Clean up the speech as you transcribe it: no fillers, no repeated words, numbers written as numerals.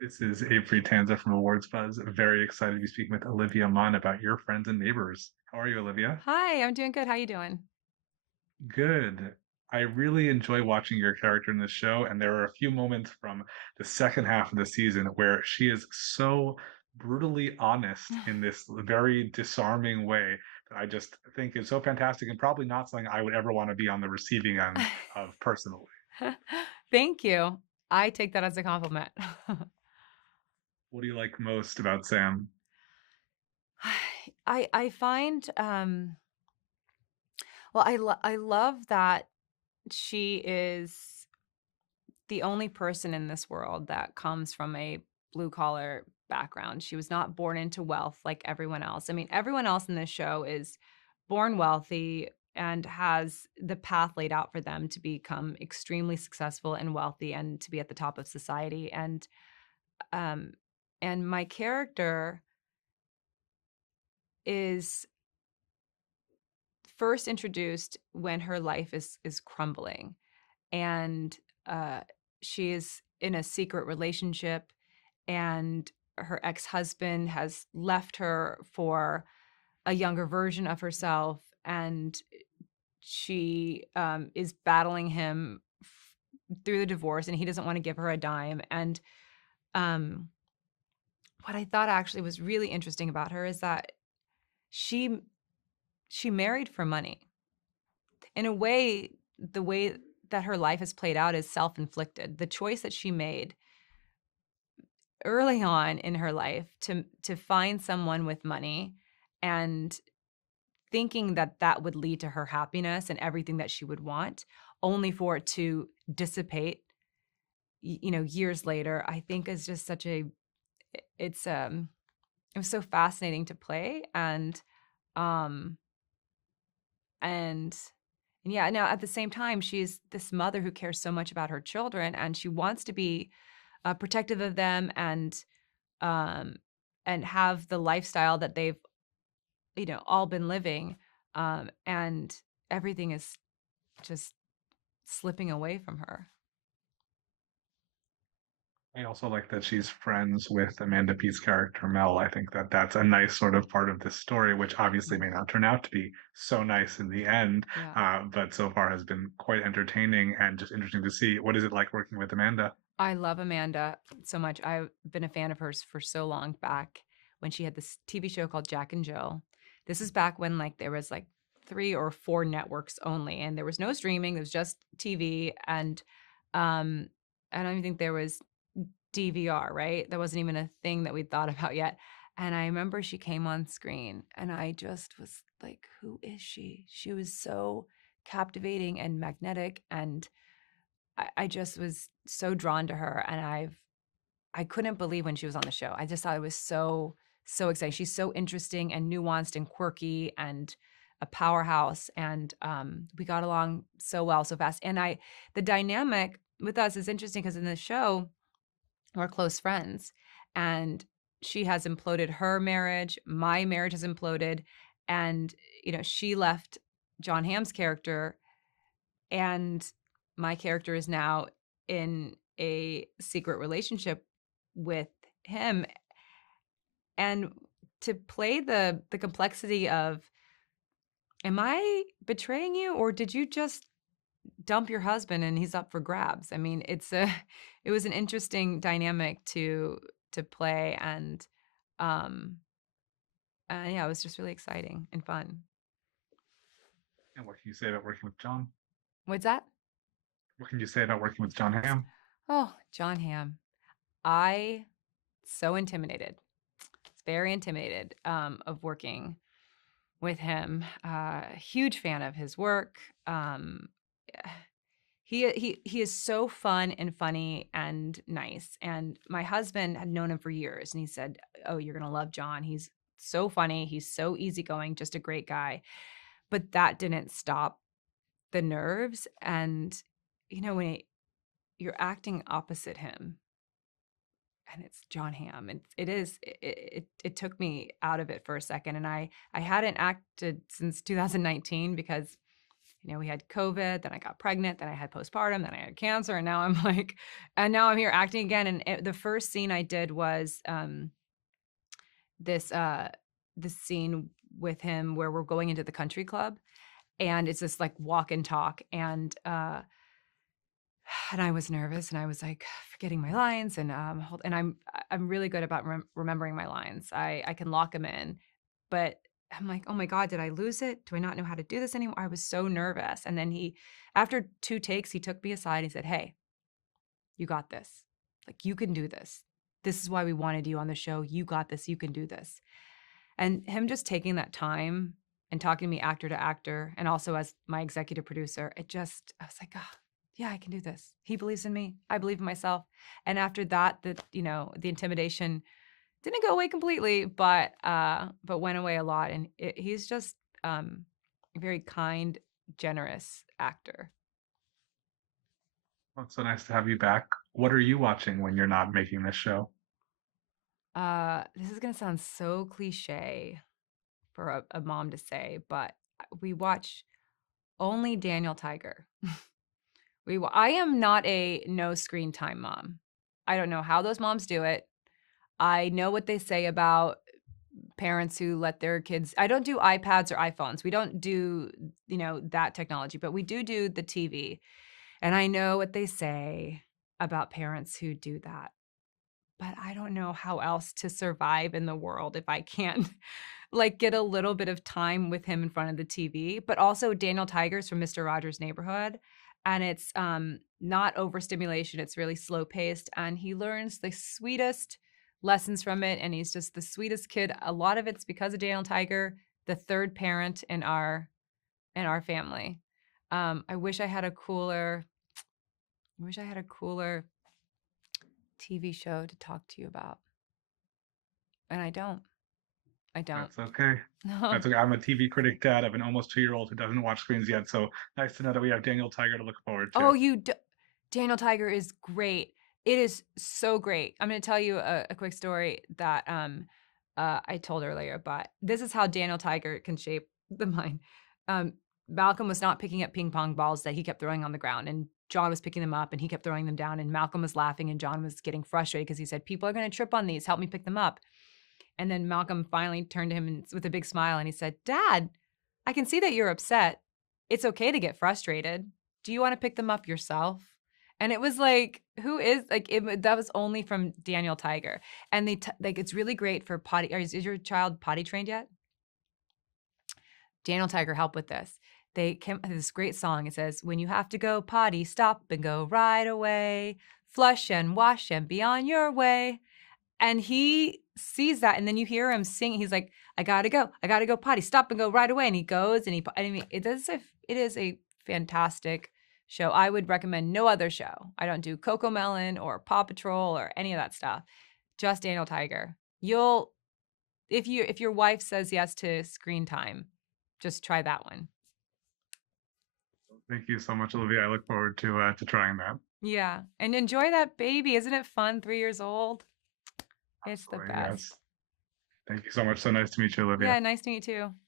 This is Abe Friedtanzer from Awards Buzz. Very excited to be speaking with Olivia Munn about Your Friends and Neighbors. How are you, Olivia? Hi, I'm doing good. How you doing? Good. I really enjoy watching your character in this show, and there are a few moments from the second half of the season where she is so brutally honest in this very disarming way that I just think is so fantastic and probably not something I would ever want to be on the receiving end of personally. Thank you. I take that as a compliment. What do you like most about Sam? I find I love that she is the only person in this world that comes from a blue collar background. She was not born into wealth like everyone else. I mean, everyone else in this show is born wealthy and has the path laid out for them to become extremely successful and wealthy and to be at the top of society. Um and my character is first introduced when her life is crumbling, and uh she is in a secret relationship, and her ex-husband has left her for a younger version of herself, and she is battling him through the divorce, and he doesn't want to give her a dime. And um what I thought actually was really interesting about her is that she she married for money. In a way, the way that her life has played out is self-inflicted. The choice that she made early on in her life to find someone with money, and thinking that that would lead to her happiness and everything that she would want, only for it to dissipate, years later, I think is just such a it's it was so fascinating to play. Um and And yeah, now at the same time, she's this mother who cares so much about her children, and she wants to be protective of them, um, and have the lifestyle that they've all been living, and everything is just slipping away from her. I also like that she's friends with Amanda Peet's character Mel. I think that that's a nice sort of part of this story, which obviously Mm. may not turn out to be so nice in the end, Yeah, but so far has been quite entertaining and just interesting to see. What is it like working with Amanda? I love Amanda so much. I've been a fan of hers for so long, back when she had this TV show called Jack and Jill. This is back when like there was like 3 or 4 networks only, and there was no streaming, there was just TV. And um I don't even think there was DVR, right? That wasn't even a thing that we'd thought about yet. And I remember she came on screen, and I just was like, who is she? She was so captivating and magnetic, and I just was so drawn to her, and I couldn't believe when she was on the show. I just thought it was so exciting. She's so interesting and nuanced and quirky and a powerhouse, and we got along so well, so fast. And I the dynamic with us is interesting because in the show we're close friends, and she has imploded her marriage, my marriage has imploded, and she left John Hamm's character, and my character is now in a secret relationship with him. And to play the complexity of, am I betraying you, or did you just dump your husband and he's up for grabs? I mean, it was an interesting dynamic to play. Um and yeah, it was just really exciting and fun. And what can you say about working with John? What's that? What can you say about working with John Hamm? Oh, John Hamm. I so intimidated. It's very intimidated of working with him. Huge fan of his work. He is so fun and funny and nice. And my husband had known him for years, and he said, "Oh, you're gonna love John. He's so funny. He's so easygoing. Just a great guy." But that didn't stop the nerves. And when you're acting opposite him, and it's John Hamm, and it took me out of it for a second, and I hadn't acted since 2019 because we had COVID, then I got pregnant, then I had postpartum, then I had cancer, and now I'm like, and now I'm here acting again. And the first scene I did was this this scene with him where we're going into the country club, and it's this like walk and talk, and I was nervous, and I was like forgetting my lines, and and I'm really good about remembering my lines. I can lock them in, but I'm like, oh my god, did I lose it? Do I not know how to do this anymore? I was so nervous, and then after 2 takes, he took me aside. He said, "Hey, you got this. Like you can do this. This is why we wanted you on the show. You got this. You can do this." And him just taking that time and talking to me actor to actor, and also as my executive producer, I was like, oh, yeah, I can do this. He believes in me. I believe in myself. And after that, the intimidation didn't go away completely, but went away a lot. And he's just a very kind, generous actor. Well, it's so nice to have you back. What are you watching when you're not making this show? This is gonna sound so cliche for a mom to say, but we watch only Daniel Tiger. I am not a no screen time mom. I don't know how those moms do it. I know what they say about parents who let their kids. I don't do iPads or iPhones. We don't do, that technology, but we do the TV. And I know what they say about parents who do that. But I don't know how else to survive in the world if I can't like get a little bit of time with him in front of the TV. But also Daniel Tiger's from Mr. Rogers' Neighborhood. And it's not overstimulation. It's really slow paced. And he learns the sweetest lessons from it. And he's just the sweetest kid. A lot of it's because of Daniel Tiger, the third parent in our family. I wish I had a cooler TV show to talk to you about. And I don't. I don't. That's okay. No. That's okay. I'm a TV critic dad of an almost 2-year-old who doesn't watch screens yet. So nice to know that we have Daniel Tiger to look forward Oh, to. Daniel Tiger is great. It is so great. I'm going to tell you a quick story that I told earlier, but this is how Daniel Tiger can shape the mind. Um, Malcolm was not picking up ping pong balls that he kept throwing on the ground, and John was picking them up and he kept throwing them down, and Malcolm was laughing and John was getting frustrated because he said, "People are going to trip on these. Help me pick them up." And then Malcolm finally turned to him with a big smile and he said, "Dad, I can see that you're upset. It's okay to get frustrated. Do you want to pick them up yourself?" And it was like, who is like that was only from Daniel Tiger. And like it's really great for potty. Is your child potty trained yet? Daniel Tiger helped with this. They came this great song. It says, "When you have to go potty, stop and go right away. Flush and wash and be on your way." And he sees that, and then you hear him sing. He's like, I gotta go potty, stop and go right away." And he goes, and I mean, it is a fantastic show. I would recommend no other show. I don't do Coco Melon or Paw Patrol or any of that stuff. Just Daniel Tiger. If your wife says yes to screen time, just try that one. Thank you so much, Olivia. I look forward to trying that. Yeah, and enjoy that baby. Isn't it fun? 3 years old. It's the Absolutely, best. yes. Thank you so much. So nice to meet you, Olivia. Yeah, nice to meet you too.